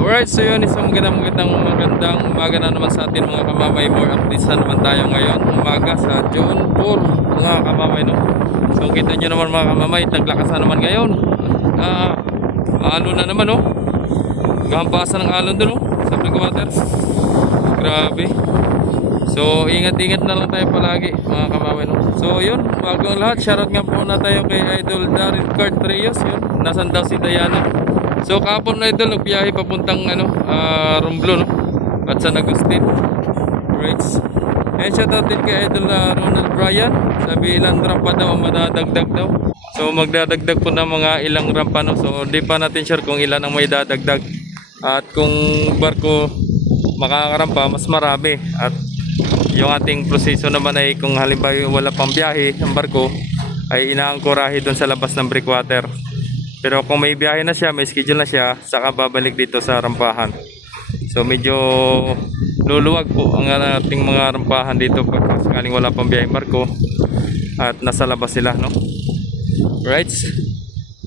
Alright, so yun, isang magandang umaga na naman sa atin mga kamamay. More updates na naman tayo ngayon umaga sa June 4 mga kamamay, no? So kita nyo naman mga kamamay, naglakas na naman ngayon. Alon na naman, no? Gahampasan ng alon doon, no? Sa Breakwater. Grabe. So ingat-ingat na lang tayo palagi mga kamamay, no? So yun, bago ang lahat, shoutout nga po na tayo kay Idol Daryl Kurt Reyes. Yun, nasan daw si Diana. So kahapon na idol, nagbiyahe papuntang Romblon, no? At San Agustin. Right. And shoutout din kay Idol Ronald Bryan. Sabi ilang rampa daw ang madadagdag daw. So magdadagdag po ng mga ilang rampa, no? So di pa natin sure kung ilan ang may dadagdag. At kung barko makakarampa, mas marami. At yung ating proseso naman ay kung halimbawa wala pang biyahe ang barko, ay inaangkorahe doon sa labas ng breakwater. Pero kung may biyahe na siya, may schedule na siya, saka babalik dito sa rampahan. So medyo luluwag po ang ating mga rampahan dito pag sakaling wala pang biyahe barko at nasa labas sila, no? Right.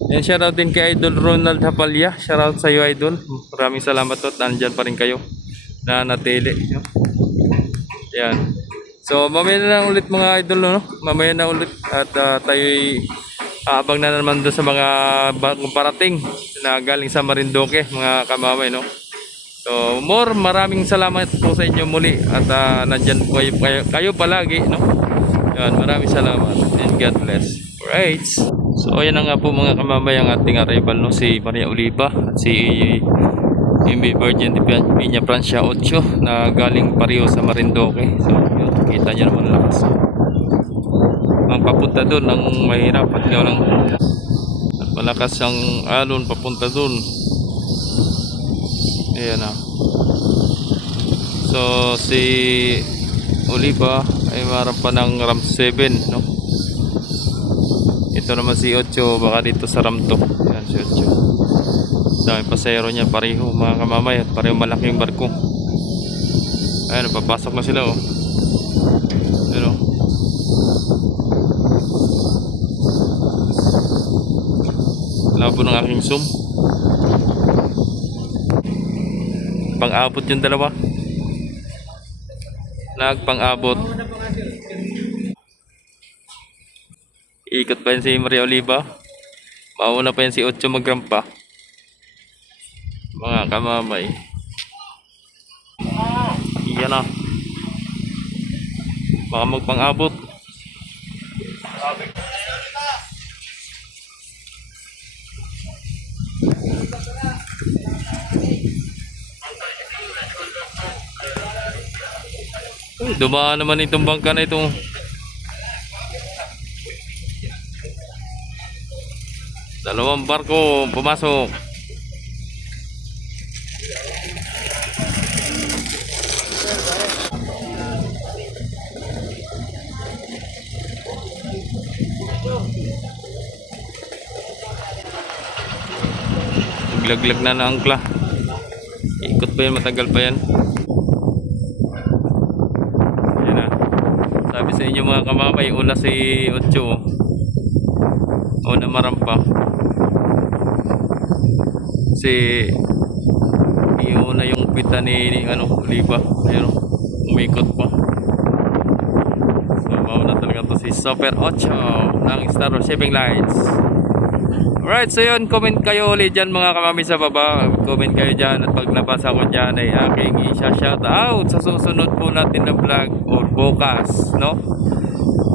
And shoutout din kay Idol Ronald Hapalya. Shoutout sa iyo, Idol. Maraming salamat po at nandyan pa rin kayo na natili, no? Yan. So mamaya na lang ulit mga idol, no? Mamaya na ulit at tayo'y aabang na naman doon sa mga bagong parating na galing sa Marinduque mga kamamay, no? So maraming salamat po sa inyo muli at nandyan po kayo palagi, no? Yan, maraming salamat and God bless. Alright. So ayan na nga po mga kamamay ang ating arrival, no? Si Maria Oliva at si MB Virgin de Piña Francia 8 na galing pareho sa Marinduque. So yun, kita nyo naman lakas. Ang papunta doon ang mahirap at malakas ang alon papunta doon. Ayan na. So si Oliva ay marang pa ng RAM 7, no? Ito naman si 8 baka dito sa RAM 2. Ayan si 8. Dami pasayro niya, pareho mga kamamay at pareho malaki yung barko. Ayan, papasok na sila, oh. Ayan, oh. Labo ng aking zoom. Pang-abot yung dalawa. Nagpang-abot. Ikot pa yun si Maria Oliva. Mauna pa yun si 8 magrampa. Mga kamamay. Iyan na. Baka magpang-abot. Dumaan naman itong bangka na ito. Dalawang barko pumasok. Laglag na na angkla. Ikot pa yan, matagal pa yan. Sabi sa inyo mga kamamay, una si 8, una marampa. Si iuna yung pita ni Oliva. Ayun, umikot pa. So mauna talaga to si Super 8 ng Star Shipping Lines. Alright, so yun, comment kayo ulit dyan mga kamamay sa baba. Comment kayo dyan at pag nabasa ko dyan ay aking isa-shout out sa susunod po natin na vlog or bukas, no?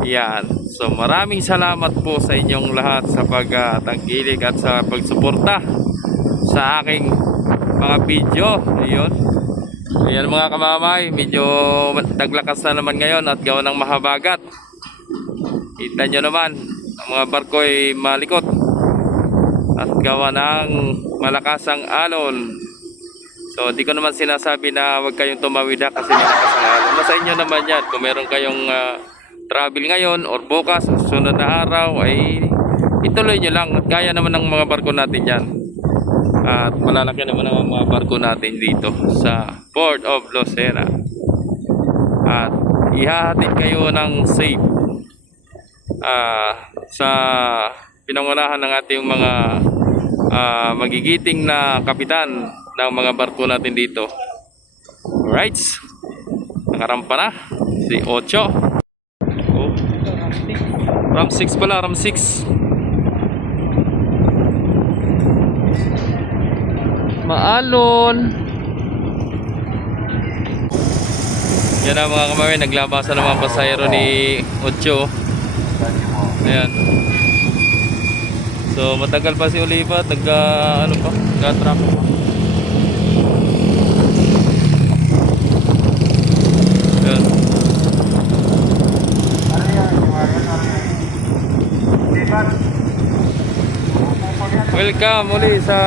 Yan. So maraming salamat po sa inyong lahat sa pagtangkilik at sa pagsuporta sa aking mga video. Ayun. Ayan mga kamamay, medyo taglakas na naman ngayon at gawa ng mahabagat. Kita nyo naman, ang mga barko ay malikot at gawa ng malakasang alon. So di ko naman sinasabi na huwag kayong tumawid kasi malakas ang alon. Nasa inyo naman yan. Kung meron kayong travel ngayon or bukas, sunod na araw, ay ituloy nyo lang. At kaya naman ng mga barko natin yan. At malalaki naman ang mga barko natin dito sa Port of Lucena. At ihahatid kayo ng safe sa pinangunahan ng ating mga magigiting na kapitan ng mga barko natin dito. Alright. Nakarampa na si Ocho. Oh. Ram 6 pala, Ram 6. Maalon. Yan na mga kamay, naglabasa ng mga pasahero ni Ocho. Ayan. So matagal pa si Oliva, ano pa, nag-traffic pa. Ayan. Welcome uli sa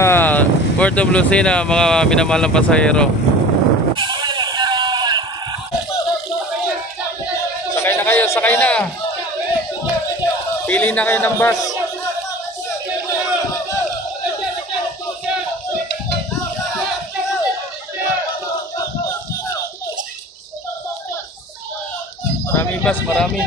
Port of Lucena, mga minamahal na pasahero. Sakay na kayo, sakay na. Pili na kayo ng bus. Marami bus, marami.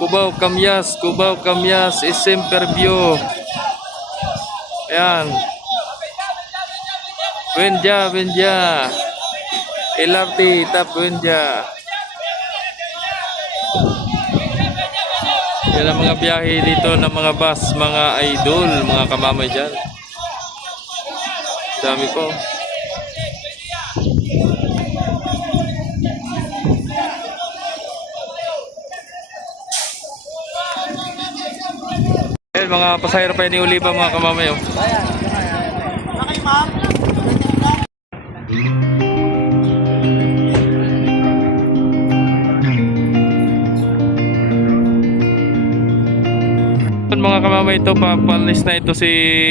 Cubao, Camyas, SM Perview. Ayan. Benja. LRT, Tap Benja. Yan ang mga biyahe dito ng mga bus, mga idol, mga kamamay dyan. Dami ko. Ayan, mga pasahero pa ni Oliva, mga kamamay. Oh. Mga kamamay, ito papalis na ito si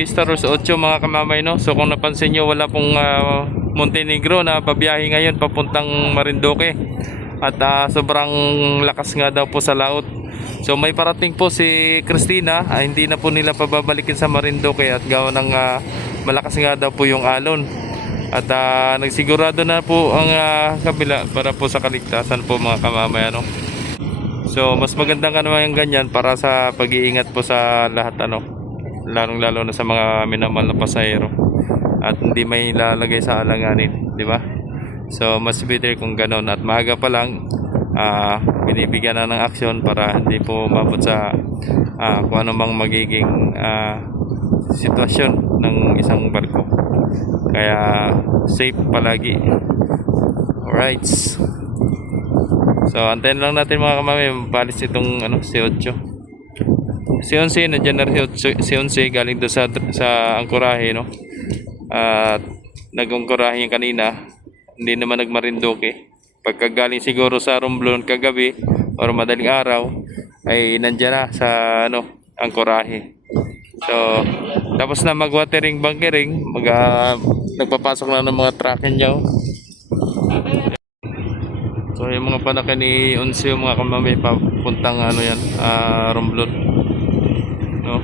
Star Wars 8 mga kamamay, no? So kung napansin nyo, wala pong Montenegro na pabiyahe ngayon papuntang Marinduque. At sobrang lakas nga daw po sa laut. So may parating po si Christina, hindi na po nila pababalikin sa Marinduque at gawa ng malakas nga daw po yung alon. At nagsigurado na po ang kabila para po sa kaligtasan po mga kamamay, ano? So mas magandang naman yung ganyan para sa pag-iingat po sa lahat, ano, lalong-lalo na sa mga minamahal na pasahero at hindi may lalagay sa alanganin, di ba? So mas better kung ganoon at maaga pa lang binibigyan na ng aksyon para hindi po umabot sa kung ano mang magiging sitwasyon ng isang barko. Kaya safe palagi. Alright. So antayin lang natin mga kamami, palis itong si 8. Si 11 nandiyan na rin, si 11 galing doon sa angkorahe, no? At nag-angkorahe yung kanina, hindi naman nagmarinduque. Pagkagaling siguro sa Romblon kagabi or madaling araw ay nandiyan na sa angkorahe. So tapos na mag-watering bunkering, nagpapasok na ng mga tracking niya. So yung mga panaka ni Onse, mga kamamay, papuntang Romblon, no?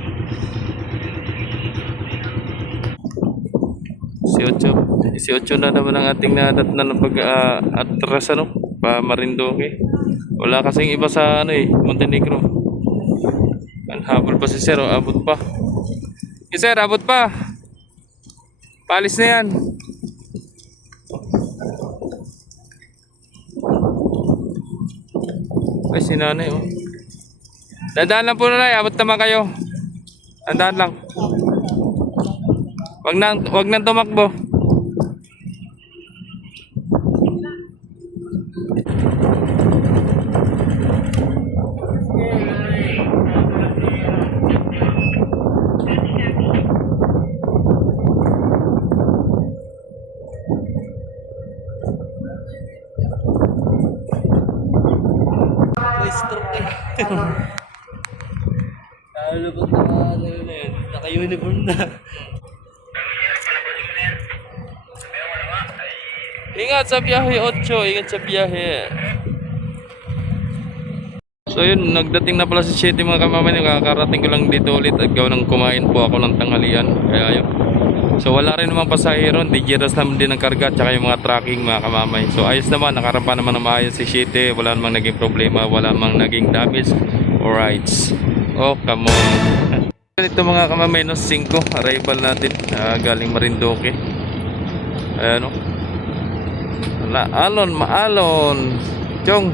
Si 8 na naman ang ating nadatnan ng pag-atras, pa Marinduque. Wala kasing iba sa Montenegro. Ang habol pa si Sir, abot pa. Sir, abot pa. Palis na yan. Ay, si nanay, oh. Dadaan lang po, nanay. Abot naman kayo. Dadaan lang. Wag nang tumakbo. Lalo ba naka-uniform na. Ingat sa biyahe, 8. Ingat sa biyahe. So yun, nagdating na pala si 7 mga kamamay. Nakakarating ko lang dito ulit at gawa ng kumain po ako ng tanghalian. Kaya yun, So wala rin namang pasahero, dangerous naman din ang karga tsaka yung mga tracking mga kamamay. So ayos naman, nakarampa naman ng maayos si Shite, wala namang naging problema, wala namang naging damage or rights. Oh, come on. Ito mga kamamay, no, 5 arrival natin, galing Marinduque. Ayan o. Maalon. Chong.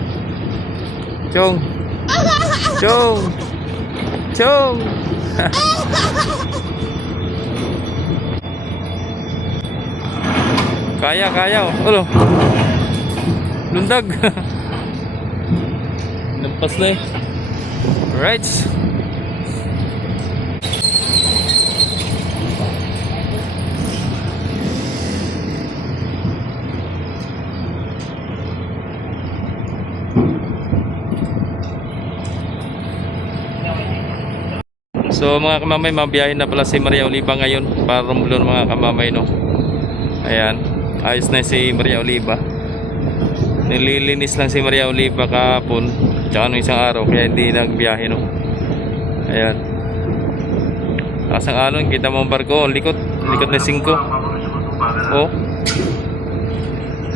Kaya oh. Ulo. Lundag. Nampas na eh. Alright. So mga kamamay, mabiyahin na pala si Maria Oliva ngayon para Romblon mga kamamay, no. Ayan, ayos na si Maria Oliva. Nililinis lang si Maria Oliva kahapon tsaka nung isang araw, kaya hindi nagbiyahe, no. Ayan. Taas ang alon, kita mo ang barko, likot na 5. Oh.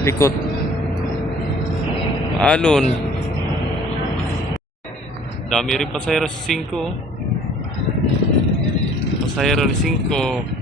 Likot. Alon. Dami rin pasahero sa 5, oh. Pasahero ni 5.